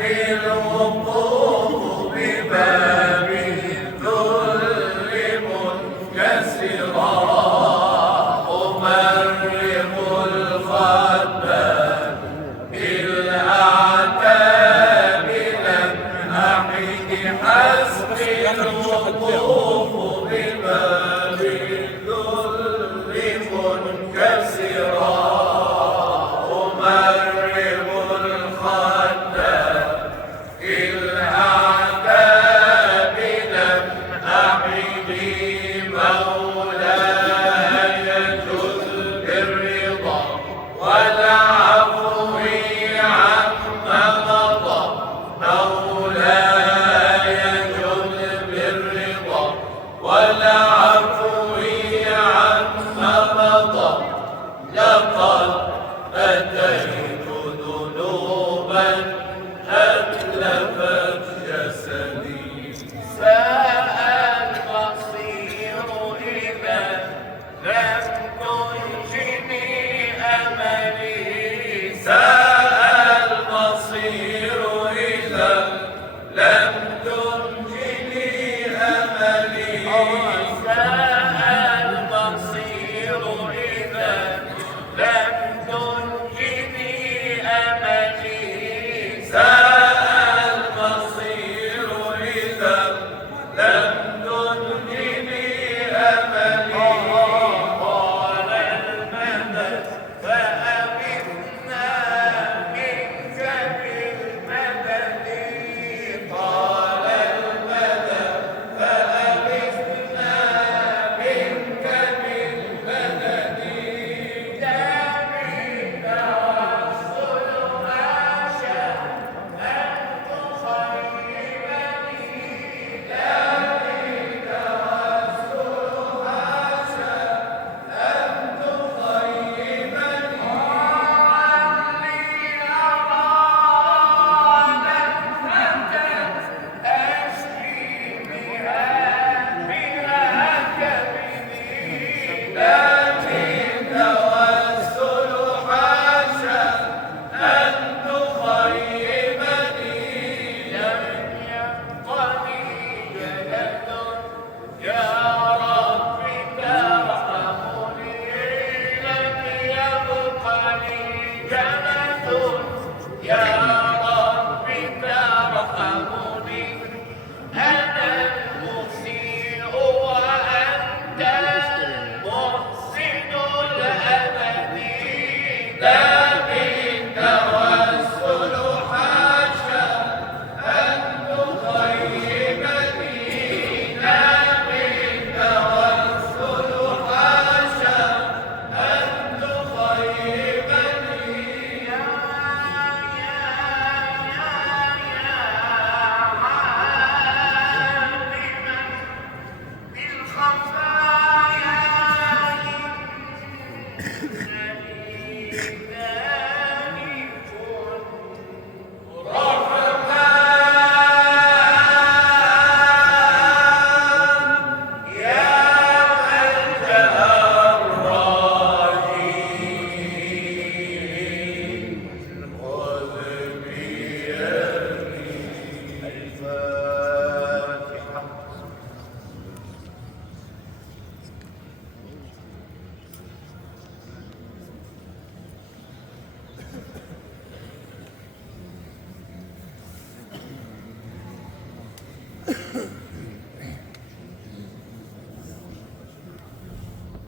الوقوف بباب الذل منكسرا أمرغ الخد بالأعتاب لم أحد حسبي الوقوف بباب الذل منكسرا أمرغ الخد بالأعتاب لم أحد مولاي جز بالرضا والعفو عما مضى مولاي جز بالرضا والعفو عما مضى لقد أتيت ذنوبا أتلفت جسدي ساء المصير إذا لم تنجني أملي ساء المصير إذا لم تنجني أملي ساء المصير إذا لم تنجني أملي ساء المصير إذا لم تنجني أملي طال المدد فأمتنا منك بالمدد طال المدد فأمتنا منك بالمدد دامي توسل حاشا أن تخيبني دامي توسل حاشا أن تخيبني عني أرادا فتت أشكي بها كبدي دامي توسل حاشا أن تخيبني لم يبقني جلد يا رب ترحمني لم يبقني جلد يا رب ترحمني أنا المسيء وأنت المحسن الأبدي دامي توسل حاشا أن تخيبني دامي توسل حاشا أن تخيبني يا عالما بالخفايا إنني ذلك رحمن يا ملجأ الراجين خذ بيدي الفاتحة